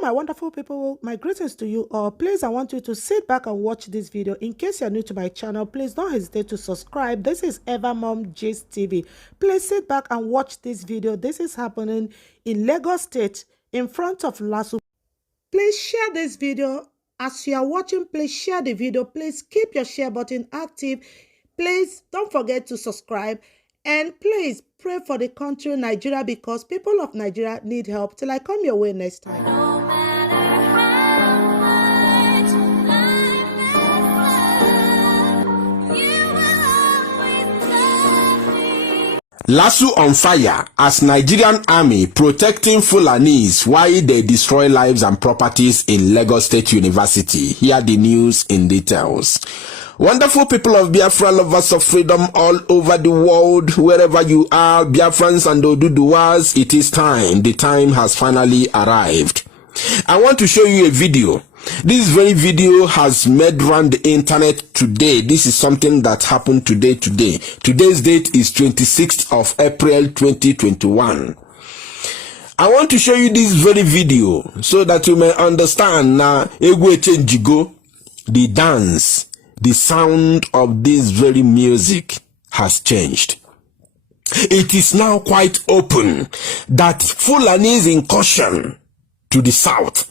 Hello, my wonderful people. My greetings to you all. Please, I want you to sit back and watch this video. In case you're new to my channel, please don't hesitate to subscribe. This is Evermom Gist TV. Please sit back and watch this video. This is happening in Lagos State in front of LASU. Please share this video. As you are watching, please share the video. Please keep your share button active. Please don't forget to subscribe. And please pray for the country Nigeria, because people of Nigeria need help. Till I come your way next time. No matter how much life may fall, you will always love me. LASU on fire as Nigerian army protecting Fulanis while they destroy lives and properties in Lagos State University. Hear the news in details. Wonderful people of Biafra, lovers of freedom all over the world, wherever you are, Biafrans and Oduduwas, it is time. The time has finally arrived. I want to show you a video. This very video has made round the internet today. This is something that happened today. Today's date is 26th of April 2021. I want to show you this very video so that you may understand now the dance. The sound of this very music has changed. It is now quite open that Fulani's incursion to the south.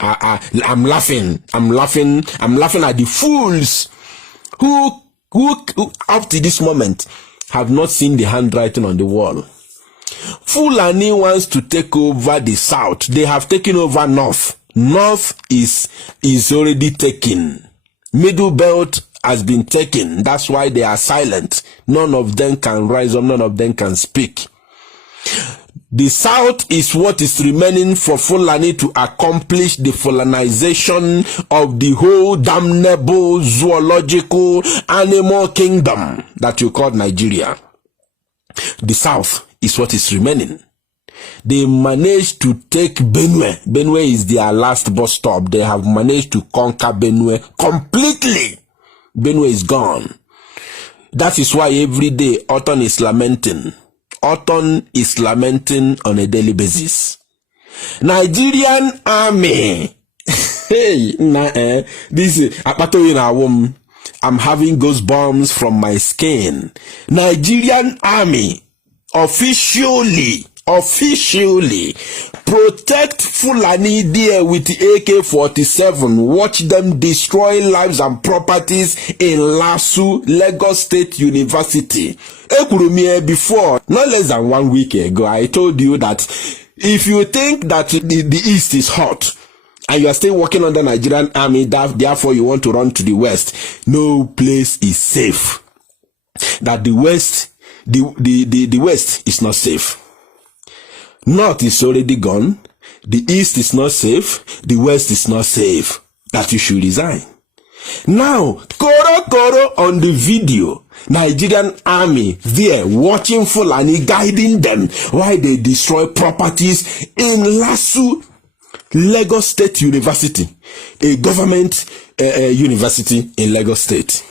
I'm laughing at the fools who up to this moment have not seen the handwriting on the wall. Fulani wants to take over the south. They have taken over north. North is already taken. Middle belt has been taken. That's why they are silent. None of them can rise up. None of them can speak. The south is what is remaining for Fulani to accomplish the Fulanization of the whole damnable zoological animal kingdom that you call Nigeria. The south is what is remaining. They managed to take Benue. Benue is their last bus stop. They have managed to conquer Benue completely. Benue is gone. That is why every day Orton is lamenting. Orton is lamenting on a daily basis. Nigerian army. Hey, this is I'm having goosebumps from my skin. Nigerian army officially protect Fulani there with the AK-47. Watch them destroy lives and properties in LASU, Lagos State University. Before, not less than 1 week ago, I told you that if you think that the East is hot and you are still working under Nigerian army, therefore you want to run to the West, no place is safe. That the West is not safe. North is already gone. The East is not safe. The West is not safe. That you should resign. Now, Koro on the video. Nigerian army there watching Fulani, guiding them while they destroy properties in LASU, Lagos State University, a government university in Lagos State.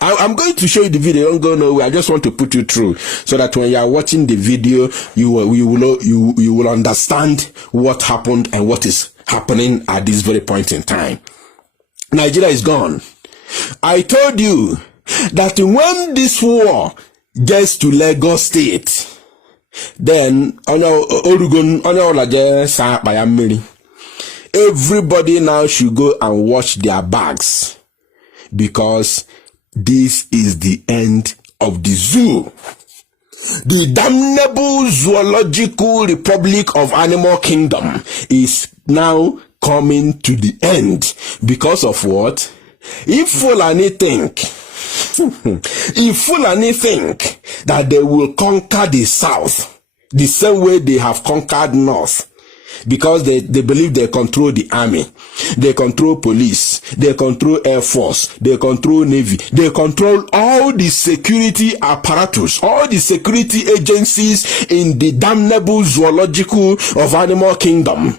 I'm going to show you the video. Don't go nowhere. I just want to put you through so that when you are watching the video, you will understand what happened and what is happening at this very point in time. Nigeria is gone. I told you that when this war gets to Lagos State, then everybody now should go and wash their bags, because this is the end of the zoo. The damnable zoological republic of animal kingdom is now coming to the end. Because of what? If Fulani think that they will conquer the south the same way they have conquered north, because they believe they control the army, they control police, they control air force, they control navy, they control all the security apparatus, all the security agencies in the damnable zoological of animal kingdom.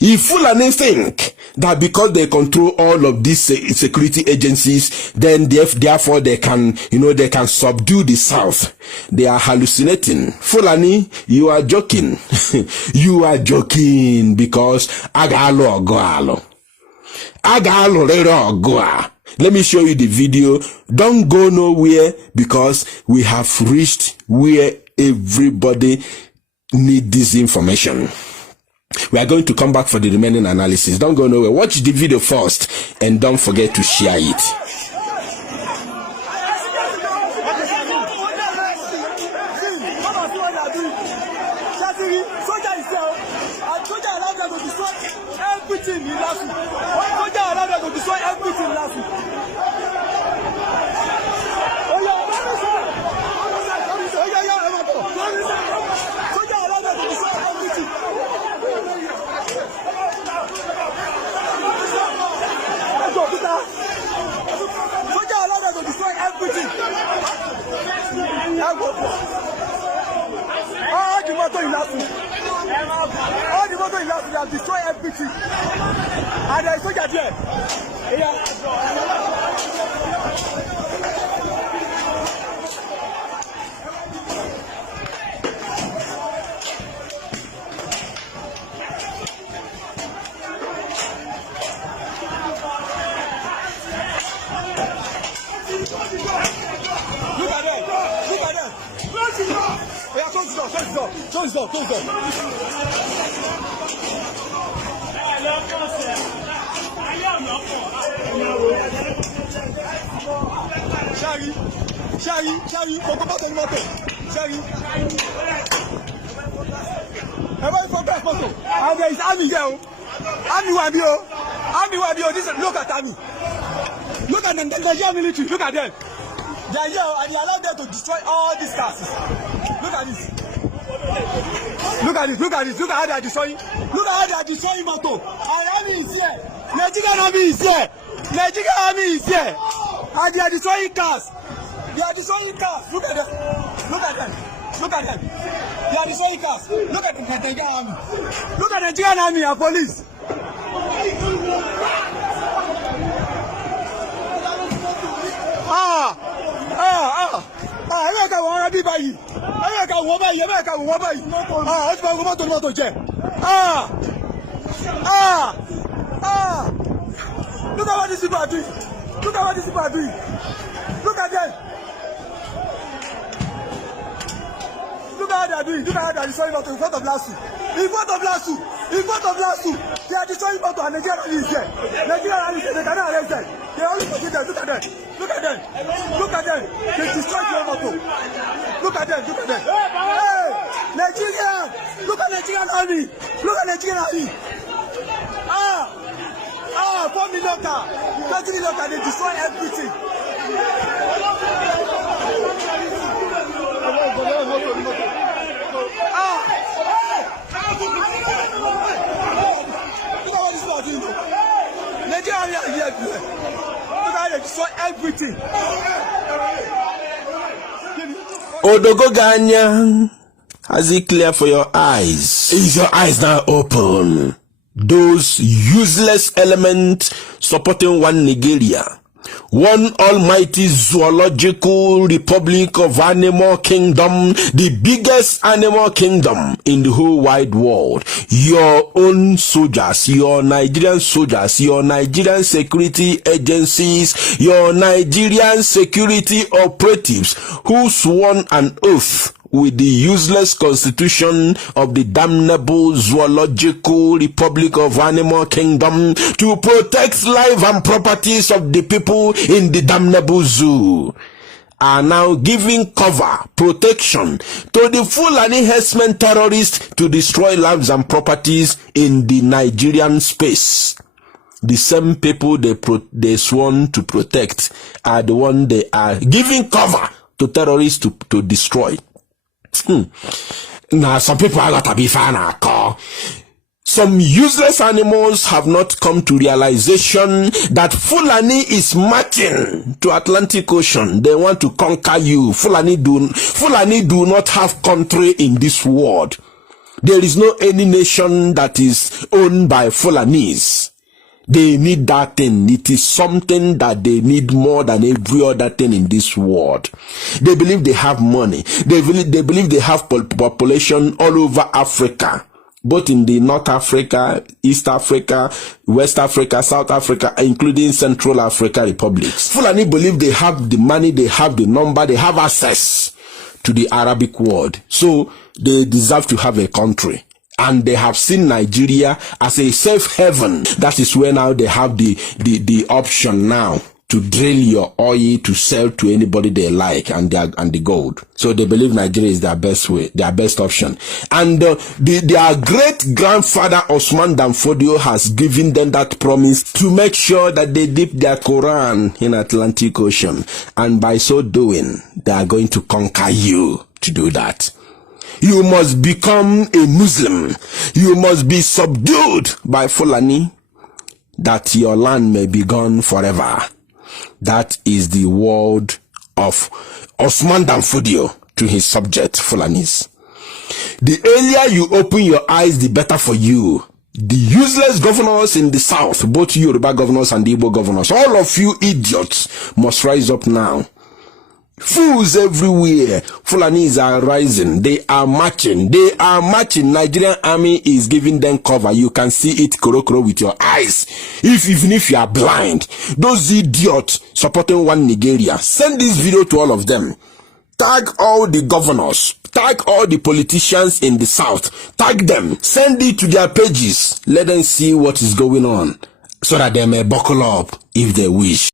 If Fulani think that because they control all of these security agencies, then therefore they can, they can subdue the South, they are hallucinating. Fulani, you are joking. You are joking because agalo goalo. Agalo rero goa. Let me show you the video. Don't go nowhere because we have reached where everybody need this information. We are going to come back for the remaining analysis. Don't go nowhere. Watch the video first and don't forget to share it. All the motor in Lasu, they have destroyed everything. And there is soldier there. Look at them. Yeah, close the door. Shari, everybody forget photo. And there is army here. Army Wabio. Look at army. Look at the Nigerian military. Look at them. They are here and they allow them to destroy all these cars. Look at this. Look at how they are destroying. Look at how they are destroying motor. Our army is here. Nigerian army is here. And they are destroying cars. Look at them. They are destroying cars. Look at the Nigerian army. Look at the Nigerian army and police. Ẹ̀ka wọ́n rẹ́ bí báyìí. Ẹ̀ka wọ́n báyìí. Ó ti bá ọgbọ́n mọ́tò jẹ́. Look at what these people are doing. Look at them. Look at how they are doing. Look at how they are destroying motor in front of Lasu. They are destroying motor and Nigerian army is there. They cannot arrest them. They only forget them. Look at them. They destroy your motor. Look at them. Hey, Nigeria. Look at Nigerian army. 4 million car. 30 million car. They destroy everything. Look at what this people are doing. Nigeria are here. Look at how they destroy everything. Odogo Ganya, has it clear for your eyes? Is your eyes now open? Those useless elements supporting one Nigeria, one almighty zoological republic of animal kingdom, the biggest animal kingdom in the whole wide world. Your own soldiers, your Nigerian soldiers, your Nigerian security agencies, your Nigerian security operatives who sworn an oath with the useless constitution of the damnable zoological republic of animal kingdom to protect life and properties of the people in the damnable zoo, are now giving cover, protection to the Fulani herdsmen terrorists to destroy lives and properties in the Nigerian space. The same people they sworn to protect are the one they are giving cover to terrorists to destroy. Now, some people are gotta be fan. Some useless animals have not come to realization that Fulani is marching to Atlantic Ocean. They want to conquer you. Fulani do not have country in this world. There is no any nation that is owned by Fulanis. They need that thing. It is something that they need more than every other thing in this world. They believe they have money. They believe they have population all over Africa, both in the North Africa, East Africa, West Africa, South Africa, including Central Africa republics. Fulani believe they have the money, they have the number, they have access to the Arabic world. So they deserve to have a country. And they have seen Nigeria as a safe haven. That is where now they have the option now to drill your oil to sell to anybody they like, and the gold. So they believe Nigeria is their best way, their best option. And their great grandfather Osman Dan Fodio has given them that promise to make sure that they dip their Quran in Atlantic Ocean. And by so doing, they are going to conquer you to do that. You must become a Muslim. You must be subdued by Fulani, that your land may be gone forever. That is the word of Osman Dan Fodio to his subject Fulanis. The earlier you open your eyes, the better for you. The useless governors in the south, both Yoruba governors and Igbo governors, all of you idiots must rise up now. Fools everywhere. Fulanis are rising. They are marching. They are marching. Nigerian army is giving them cover. You can see it korokoro with your eyes. Even if you are blind. Those idiots supporting one Nigeria. Send this video to all of them. Tag all the governors. Tag all the politicians in the south. Tag them. Send it to their pages. Let them see what is going on, so that they may buckle up if they wish.